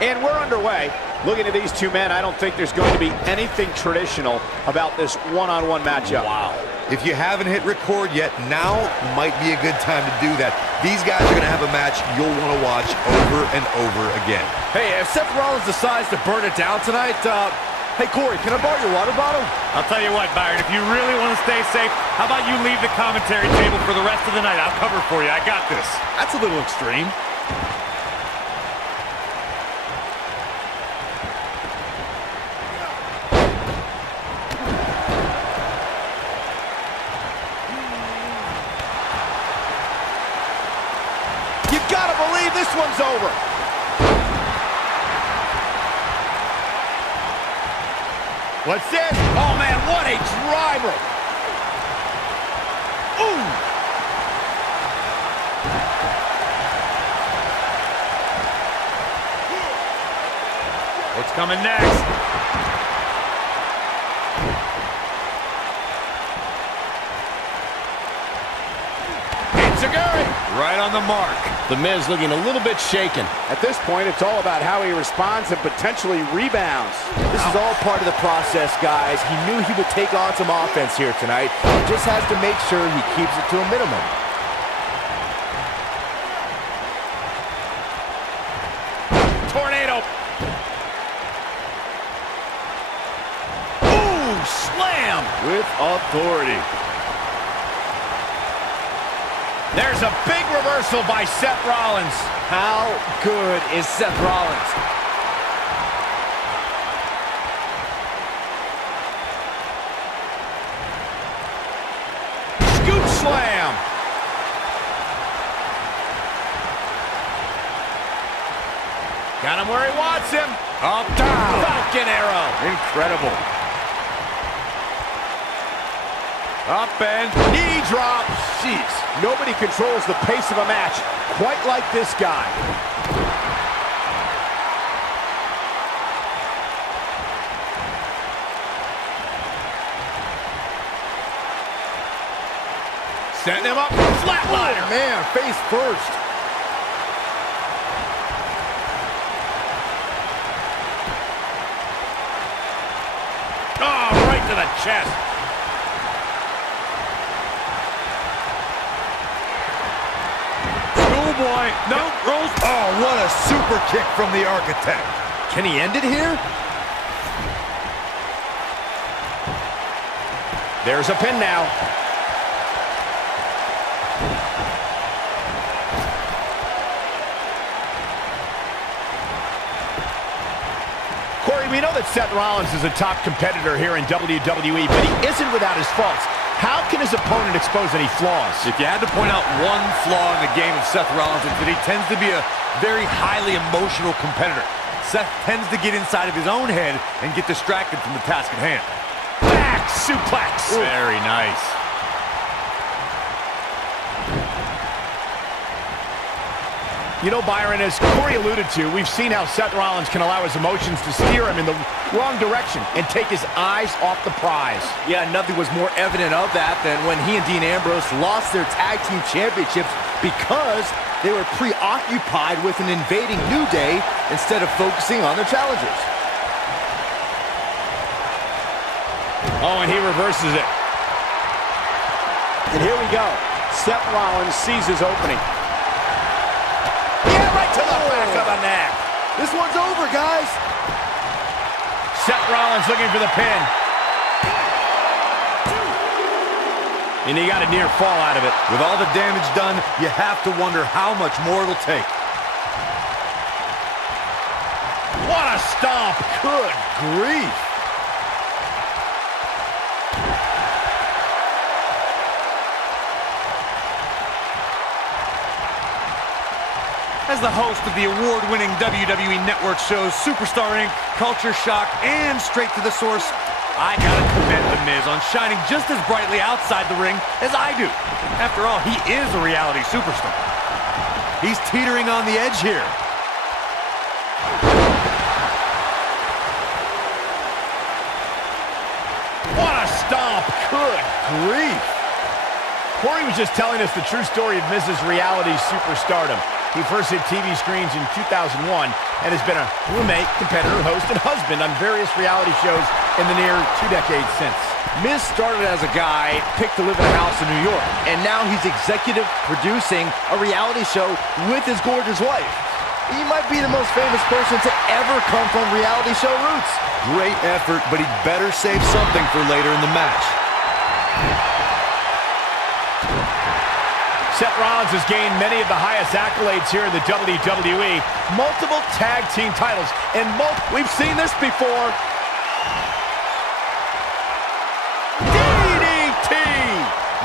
And we're underway. Looking at these two men, I don't think there's going to be anything traditional about this one-on-one matchup. Wow. If you haven't hit record yet, now might be a good time to do that. These guys are going to have a match you'll want to watch over and over again. Hey, if Seth Rollins decides to burn it down tonight, hey, Corey, can I borrow your water bottle? I'll tell you what, Byron, if you really want to stay safe, how about you leave the commentary table for the rest of the night? I'll cover for you. I got this. That's a little extreme. You gotta believe this one's over. What's this? Oh, man, what a driver. Ooh. What's coming next? Right on the mark. The Miz looking a little bit shaken. At this point, it's all about how he responds and potentially rebounds. This is all part of the process, guys. He knew he would take on some offense here tonight. He just has to make sure he keeps it to a minimum. Tornado. Ooh, slam. With authority. There's a big reversal by Seth Rollins. How good is Seth Rollins? Scoop slam. Got him where he wants him. Up, down. Falcon arrow. Incredible. Up and Knee drop. Jeez. Nobody controls the pace of a match quite like this guy. Setting him up. Flatliner. Oh, man, face first. oh, right to the chest. Boy, no, rolls. Oh, what a super kick from the Architect. Can he end it here? There's a pin now. Corey, we know that Seth Rollins is a top competitor here in WWE, but he isn't without his faults. How can his opponent expose any flaws? If you had to point out one flaw in the game of Seth Rollins, it's that he tends to be a very highly emotional competitor. Seth tends to get inside of his own head and get distracted from the task at hand. Back suplex. Very nice. You know, Byron, as Corey alluded to, we've seen how Seth Rollins can allow his emotions to steer him in the wrong direction and take his eyes off the prize. Yeah, nothing was more evident of that than when he and Dean Ambrose lost their tag team championships because they were preoccupied with an invading New Day instead of focusing on their challengers. Oh, and he reverses it. And here we go. Seth Rollins sees his opening. Yeah, right to the back of the neck. This one's over, guys. Seth Rollins looking for the pin. And he got a near fall out of it. With all the damage done, you have to wonder how much more it'll take. What a stomp. Good grief. As the host of the award-winning WWE Network shows Superstar Inc., Culture Shock, and Straight to the Source, I gotta commend The Miz on shining just as brightly outside the ring as I do. After all, he is a reality superstar. He's teetering on the edge here. What a stomp. Good grief. Corey was just telling us the true story of Miz's reality superstardom. He first hit TV screens in 2001 and has been a roommate, competitor, host, and husband on various reality shows in the near 2 decades since. Miz started as a guy picked to live in a house in New York, and now he's executive producing a reality show with his gorgeous wife. He might be the most famous person to ever come from reality show roots. Great effort, but he'd better save something for later in the match. Seth Rollins has gained many of the highest accolades here in the WWE. Multiple tag team titles, and we've seen this before. DDT!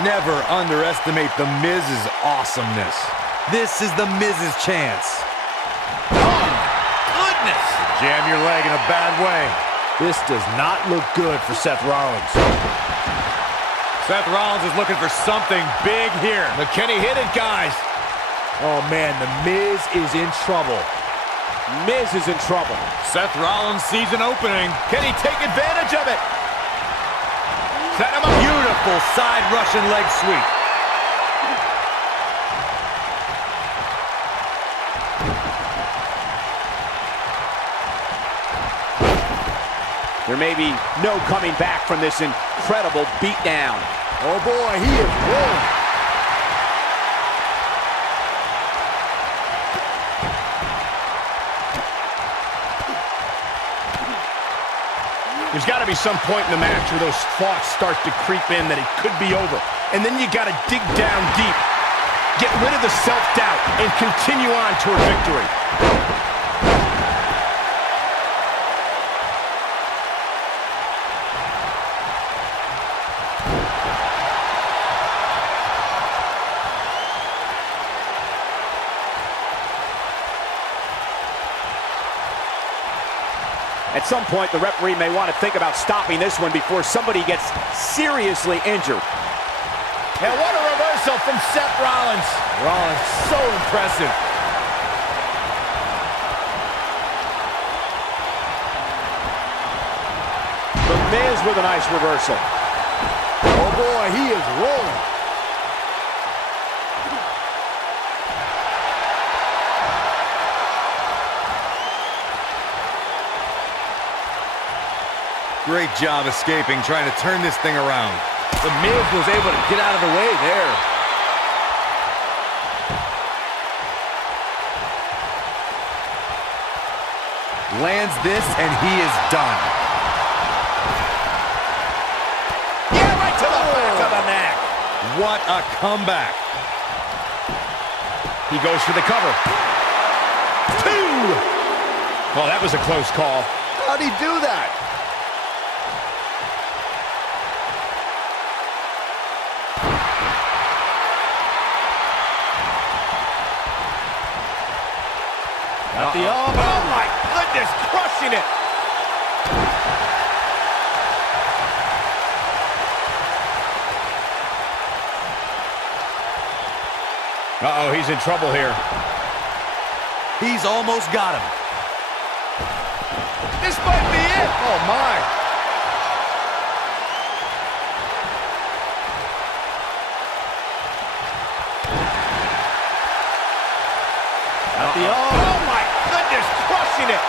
Never underestimate The Miz's awesomeness. This is The Miz's chance. Oh, goodness! Jam your leg in a bad way. This does not look good for Seth Rollins. Seth Rollins is looking for something big here. But can he hit it, guys? Oh, man, The Miz is in trouble. Miz is in trouble. Seth Rollins sees an opening. Can he take advantage of it? Set him up. Beautiful side Russian leg sweep. There may be no coming back from this incredible beatdown. Oh boy, he is rolling. There's got to be some point in the match where those thoughts start to creep in that it could be over. And then you got to dig down deep, get rid of the self-doubt, and continue on toward victory. At some point, the referee may want to think about stopping this one before somebody gets seriously injured. And what a reversal from Seth Rollins. Rollins, so impressive. The Miz with a nice reversal. Oh boy, he is rolling. Great job escaping, trying to turn this thing around. The Miz was able to get out of the way there. Lands this, and he is done. Yeah, right to the back of the neck. What a comeback. He goes for the cover. 2! Well, that was a close call. How'd he do that? Oh my goodness, crushing it. Uh-oh, he's in trouble here. He's almost got him. This might be it. Oh my. Oh my goodness, crushing it.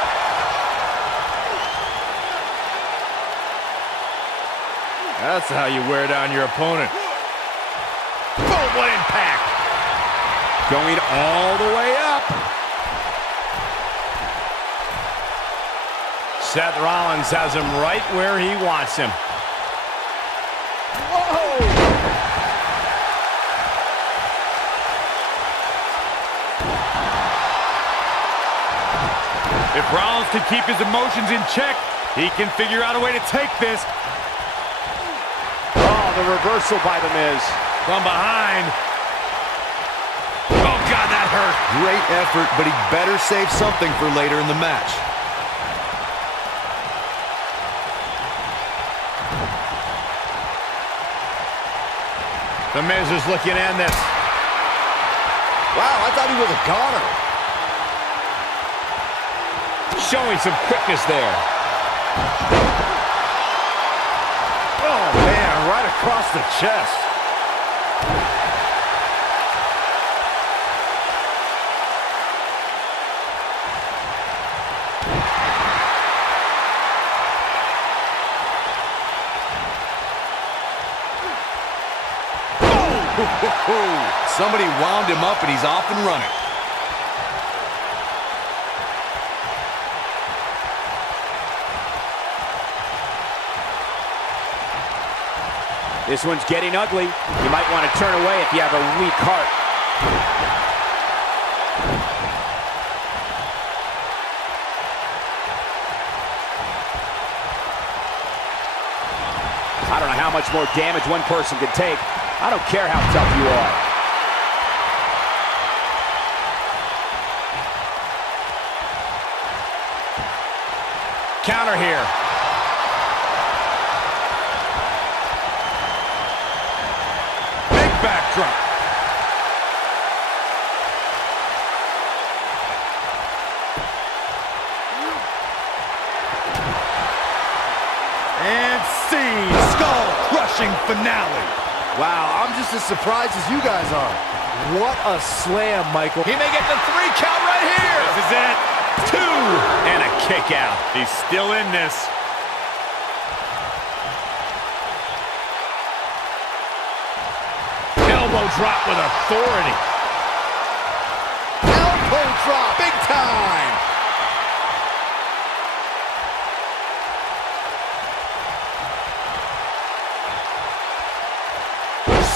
That's how you wear down your opponent. Boom, what impact. Going all the way up. Seth Rollins has him right where he wants him. Whoa! If Rollins can keep his emotions in check, he can figure out a way to take this. Oh, the reversal by The Miz. From behind. Oh, God, that hurt. Great effort, but he'd better save something for later in the match. The Miz is looking to end this. Wow, I thought he was a goner. Showing some quickness there. Oh, man, right across the chest. Somebody wound him up and he's off and running. This one's getting ugly. You might want to turn away if you have a weak heart. I don't know how much more damage one person can take. I don't care how tough you are. Counter here. Big backdrop. And scene. Skull-crushing finale. Wow, I'm just as surprised as you guys are. What a slam, Michael. He may get the 3 count right here. This is it. 2 and a kick out. He's still in this. Elbow drop with authority. Elbow drop, big time.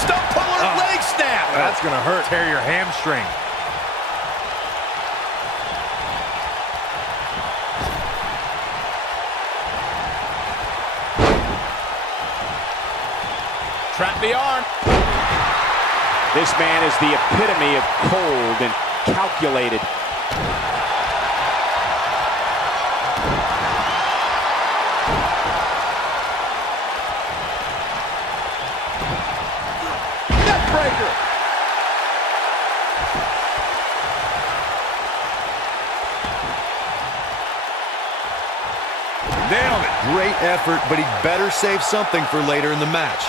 Stump puller leg snap. That's gonna hurt. Tear your hamstring. Trap the arm. This man is the epitome of cold and calculated. Neckbreaker. Nailed it. Great effort, but he better save something for later in the match.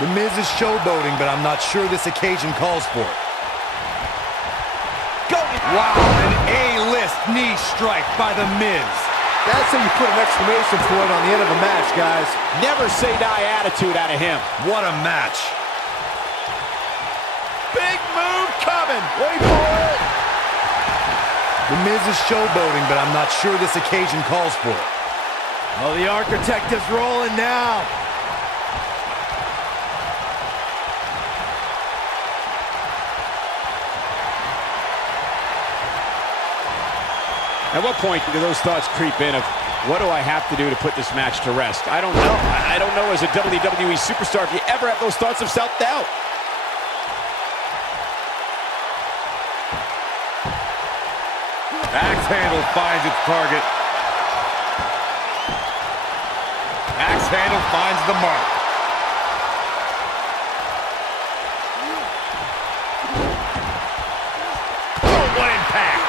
The Miz is showboating, but I'm not sure this occasion calls for it. Wow, an A-list knee strike by The Miz. That's how you put an exclamation point on the end of a match, guys. Never say die attitude out of him. What a match. Big move coming. Wait for it. The Miz is showboating, but I'm not sure this occasion calls for it. Oh, the architect is rolling now. At what point do those thoughts creep in of, what do I have to do to put this match to rest? I don't know. I don't know as a WWE superstar if you ever have those thoughts of self-doubt. Axe handle finds its target. Axe handle finds the mark. Oh, what impact.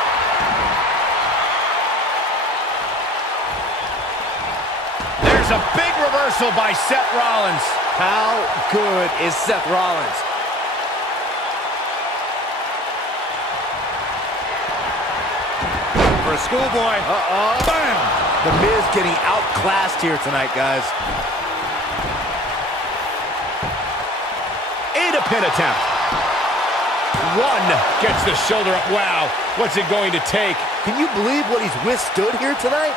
There's a big reversal by Seth Rollins. How good is Seth Rollins? For a schoolboy. Bam! The Miz getting outclassed here tonight, guys. And a pin attempt. 1 gets the shoulder up. Wow, what's it going to take? Can you believe what he's withstood here tonight?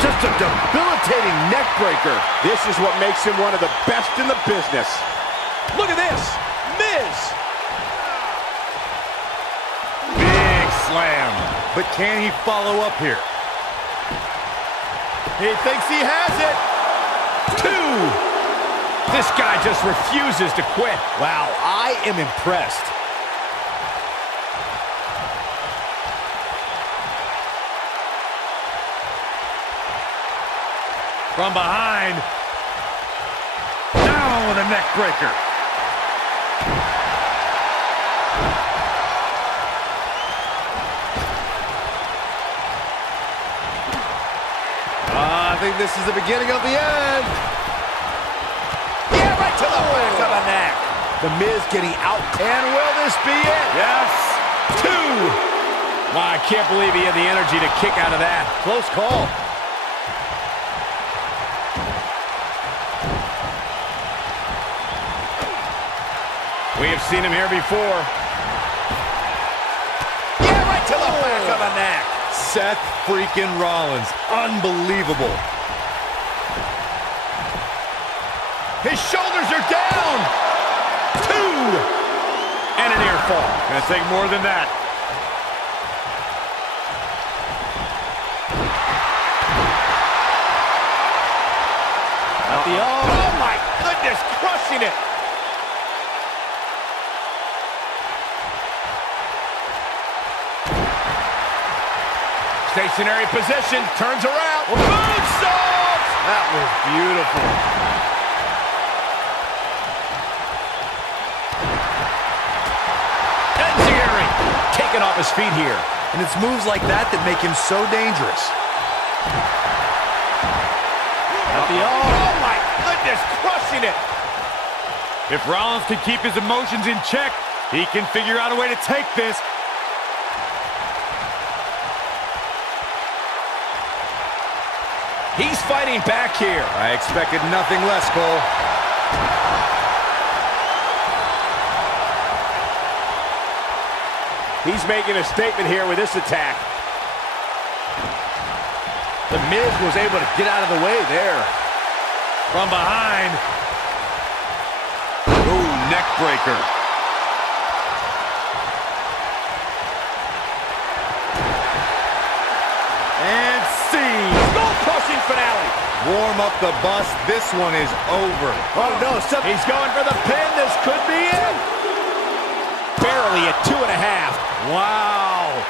Just a debilitating neck breaker. This is what makes him one of the best in the business. Look at this. Miz. Big slam. But can he follow up here? He thinks he has it. 2. This guy just refuses to quit. Wow, I am impressed. From behind. Down with a neck breaker. I think this is the beginning of the end. right to the back of the neck. The Miz getting out. And will this be it? Yes. 2. Wow, I can't believe he had the energy to kick out of that. Close call. We have seen him here before. Yeah, right to the back of the neck. Seth freaking Rollins. Unbelievable. His shoulders are down. 2. And a near fall. Gonna take more than that. Oh my goodness, crushing it. Stationary position, turns around. Moonsault! That was beautiful. Enziguri taken off his feet here. And it's moves like that that make him so dangerous. Oh my goodness, crushing it. If Rollins can keep his emotions in check, he can figure out a way to take this. He's fighting back here. I expected nothing less, Cole. He's making a statement here with this attack. The Miz was able to get out of the way there. From behind. Ooh, neck breaker. And see. Skull-crushing finale. Warm up the bus. This one is over. Oh, no. He's going for the pin. This could be it. Barely at 2.5. Wow.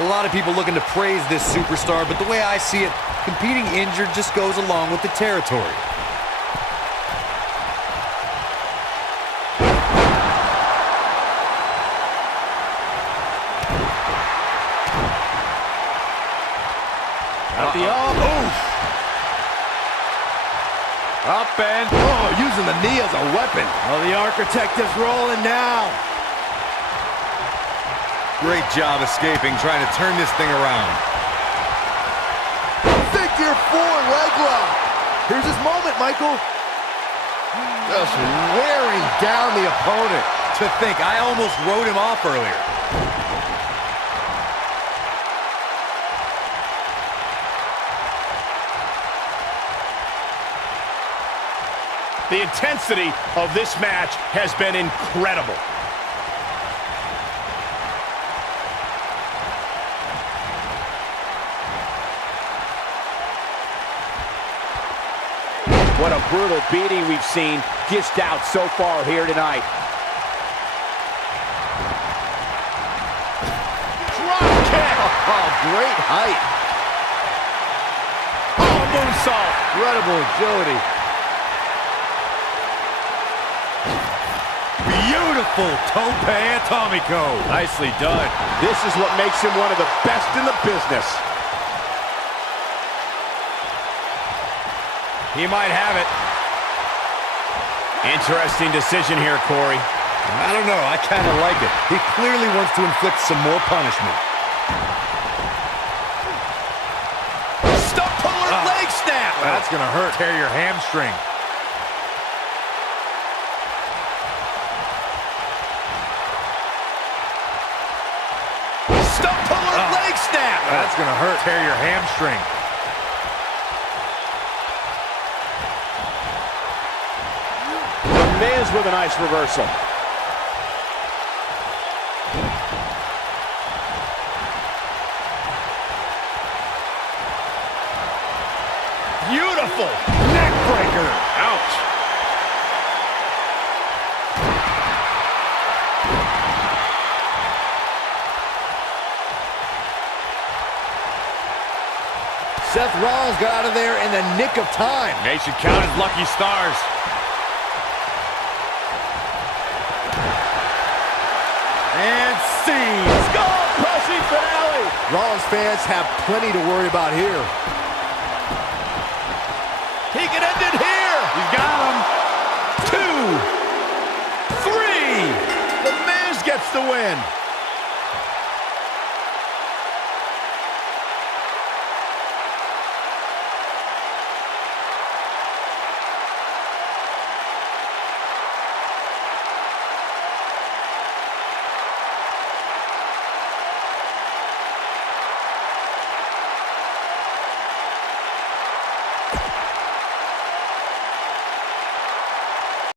A lot of people looking to praise this superstar, but the way I see it, competing injured just goes along with the territory. Up and... Oh, using the knee as a weapon. Oh, the Architect is rolling now. Great job escaping, trying to turn this thing around. Figure 4 leg lock. Here's his moment, Michael. Just wearing down the opponent. To think, I almost wrote him off earlier. The intensity of this match has been incredible. What a brutal beating we've seen dished out so far here tonight. Drop kick. Oh, great height. Oh, moonsault. Incredible agility. Beautiful tope atomico. Nicely done. This is what makes him one of the best in the business. He might have it. Interesting decision here, Corey. I don't know, I kind of like it. He clearly wants to inflict some more punishment. Stump puller leg snap. That's gonna hurt. Tear your hamstring. Stump puller leg snap. That's gonna hurt. Tear your hamstring. Miz with a nice reversal. Beautiful. Neck breaker. Ouch. Seth Rollins got out of there in the nick of time. They should count his lucky stars. And see. Skull crushing Rollins fans have plenty to worry about here. He can end it here. He's got him. 2, 3. The Miz gets the win.